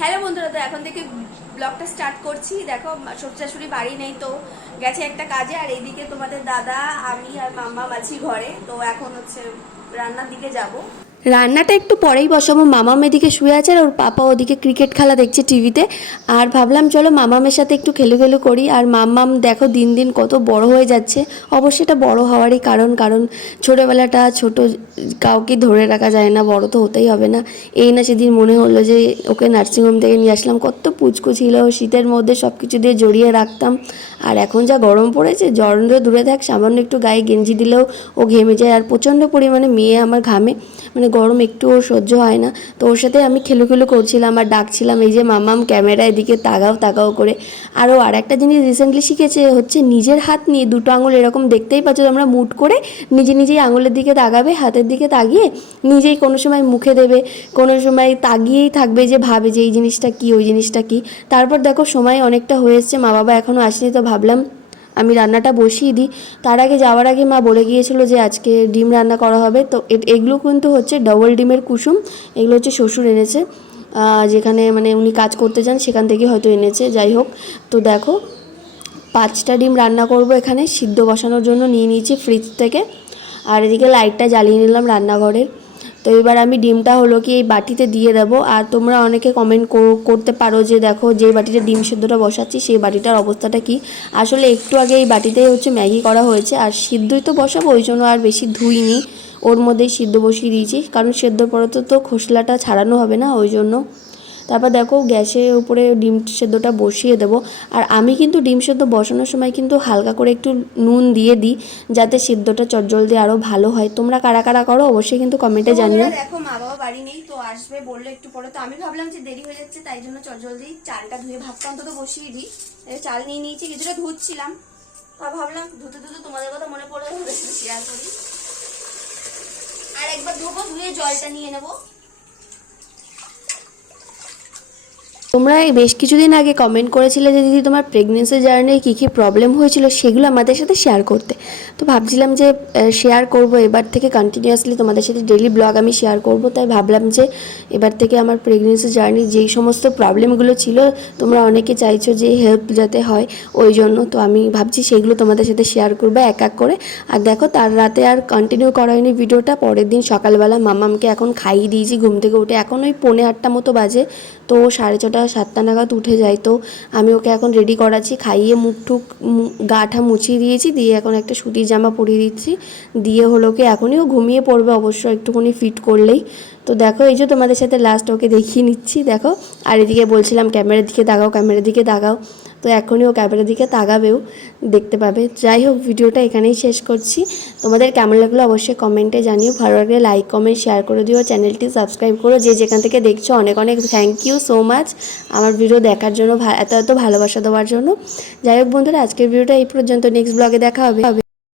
Hello বন্ধুরা, তো এখন থেকে ব্লগটা স্টার্ট করছি। দেখো শ্বশুর বাড়ি নেই তো, গেছে একটা কাজে, আর এইদিকে তোমাদের দাদা, আমি আর মাম্মা আছি ঘরে। তো এখন হচ্ছে রান্নার দিকে যাব। রান্নাটা একটু পরেই বসাবো। মামাম এদিকে শুয়ে আছে আর ওর পাপা ওদিকে ক্রিকেট খেলা দেখছে টিভিতে আর ভাবলাম, চলো মামামের সাথে একটু খেলু খেলু করি। আর মামাম, দেখো, দিন দিন কত বড় হয়ে যাচ্ছে। অবশ্যই এটা বড় হওয়ারই কারণ কারণ ছোটোবেলাটা ছোট কাউকে ধরে রাখা যায় না, বড় তো হতেই হবে না। এই না সেদিন মনে হলো যে ওকে নার্সিংহোম থেকে নিয়ে আসলাম। কত পুচকু ছিল, শীতের মধ্যে সব কিছু দিয়ে জড়িয়ে রাখতাম। আর এখন যা গরম পড়েছে, জ্বর দূরে থাক, সামান্য একটু গায়ে গেঞ্জি দিলেও ও ঘেমে যায়। আর প্রচণ্ড পরিমাণে মেয়ে আমার ঘামে। মানে গরম একটু ওর সহ্য হয় না। তো ওর সাথে আমি খেলু খেলু করছিলাম আর ডাকছিলাম, এই যে মামাম ক্যামেরা এদিকে তাগাও তাগাও করে। আরও আর একটা জিনিস রিসেন্টলি শিখেছে হচ্ছে নিজের হাত নিয়ে দুটো আঙুল এরকম দেখতেই পাচ্ছ তোমরা মুট করে নিজে নিজেই আঙুলের দিকে তাকাবে, হাতের দিকে তাকিয়ে নিজেই কোনো সময় মুখে দেবে, কোনো সময় তাগিয়েই থাকবে যে ভাবে যে এই জিনিসটা কী, ওই জিনিসটা কী। তারপর দেখো সময় অনেকটা হয়ে এসছে মা বাবা এখনও আসেনি তো ভাবলাম আমি রান্নাটা বসিয়ে দিই। তার আগে যাওয়ার আগে মা বলে গিয়েছিল যে আজকে ডিম রান্না করা হবে। তো এগুলো কিন্তু হচ্ছে ডবল ডিমের কুসুম। এগুলো হচ্ছে শ্বশুর এনেছে। যেখানে মানে উনি কাজ করতে যান সেখান থেকে হয়তো এনেছে, যাই হোক। তো দেখো, পাঁচটা ডিম রান্না করব এখানে। সিদ্ধ বসানোর জন্য নিয়ে নিয়েছি ফ্রিজ থেকে। আর এদিকে লাইটটা জ্বালিয়ে নিলাম রান্নাঘরের। তো এবার আমি ডিমটা হলো কি এই বাটিতে দিয়ে দেবো। আর তোমরা অনেকে কমেন্ট করতে পারো যে দেখো যে বাটিতে ডিম সেদ্ধটা বসাচ্ছি, সেই বাটিটার অবস্থাটা কি? আসলে একটু আগে এই বাটিতেই হচ্ছে ম্যাগি করা হয়েছে, আর সিদ্ধই তো বসাবো, ওই জন্য আর বেশি ধুইনি। ওর মধ্যেই সিদ্ধ বসিয়ে দিয়েছি, কারণ সেদ্ধ পরে তো তো খোসলাটা ছাড়ানো হবে না, ওই জন্য তারপর দেখো গ্যাসের উপরে ডিম সেদ্ধটা বসিয়ে দেবো। আর আমি কিন্তু ডিম সেদ্ধ বসানোর সময় কিন্তু হালকা করে একটু নুন দিয়ে দিই যাতে সিদ্ধটা চটজলদি আরও ভালো হয়। তোমরা কারা কারা করো অবশ্যই কিন্তু কমেন্টে জানিও। দেখো মা বাবা বাড়ি নেই তো আসবে বলল একটু পরে। তো আমি ভাবলাম যে দেরি হয়ে যাচ্ছে তাই জন্য জলদি চালটা ধুয়ে ভাতটা অন্তত বসিয়ে দিই। চাল নিয়ে নিয়েছি কিছুটা ধুচ্ছিলাম। আর ভাবলাম ধুতে ধুতে তোমাদের কথা মনে পড়ে শেয়ার করি। আর একবার ধোবো ধুয়ে জলটা নিয়ে নেব। তোমরা বেশ কিছুদিন আগে কমেন্ট করেছিলে যে দিদি তোমার প্রেগনেন্সি জার্নির কী কী প্রবলেম হয়েছিল সেগুলো আমাদের সাথে শেয়ার করতে। তো ভাবছিলাম যে শেয়ার করব। এবার থেকে কন্টিনিউয়াসলি তোমাদের সাথে ডেলি ব্লগ আমি শেয়ার করব। তাই ভাবলাম যে এবার থেকে আমার প্রেগনেন্সি জার্নি যেই সমস্ত প্রবলেমগুলো ছিল, তোমরা অনেকে চাইছো যে হেল্প যাতে হয়, ওই জন্য তো আমি ভাবছি সেগুলো তোমাদের সাথে শেয়ার করব এক এক করে। আর দেখো, তার রাতে আর কন্টিনিউ করা হয়নি ভিডিওটা পরের দিন সকালবেলা মামামকে এখন খাইয়ে দিয়েছি। ঘুম থেকে উঠে এখন ওই পৌনে আটটা মতো বাজে। তো সাড়ে ছটা সাতটা নাগাদ উঠে যায়। তো আমি ওকে এখন রেডি করাচ্ছি। খাইয়ে মুখ টুক গাটা মুছিয়ে দিয়েছি। দিয়ে এখন একটা সুতির জামা পরিয়ে দিচ্ছি। দিয়ে হলো কি, এখনই ও ঘুমিয়ে পড়বে অবশ্য একটুখানি ফিট করলেই। তো দেখো, এই যে তোমাদের সাথে লাস্ট ওকে দেখিয়ে নিচ্ছি, দেখো। আর এদিকে বলছিলাম, ক্যামেরার দিকে দাগাও ক্যামেরার দিকে তাকাও। তো এখনই ও ক্যামেরার দিকে তাকাবেও দেখতে পাবে। যাই হোক, ভিডিওটা এখানেই শেষ করছি। তোমাদের কেমন লাগল অবশ্যই কমেন্টে জানিও। ভালো লাগলে লাইক কমেন্ট শেয়ার করে দিও। চ্যানেলটি সাবস্ক্রাইব করো। যে যেখান থেকে দেখছ, অনেক অনেক থ্যাংক ইউ সো মাচ আমার ভিডিও দেখার জন্য এত এত ভালোবাসা দেওয়ার জন্য। যাই হোক বন্ধুরা, আজকের ভিডিওটা এই পর্যন্ত। নেক্সট ব্লগে দেখা হবে।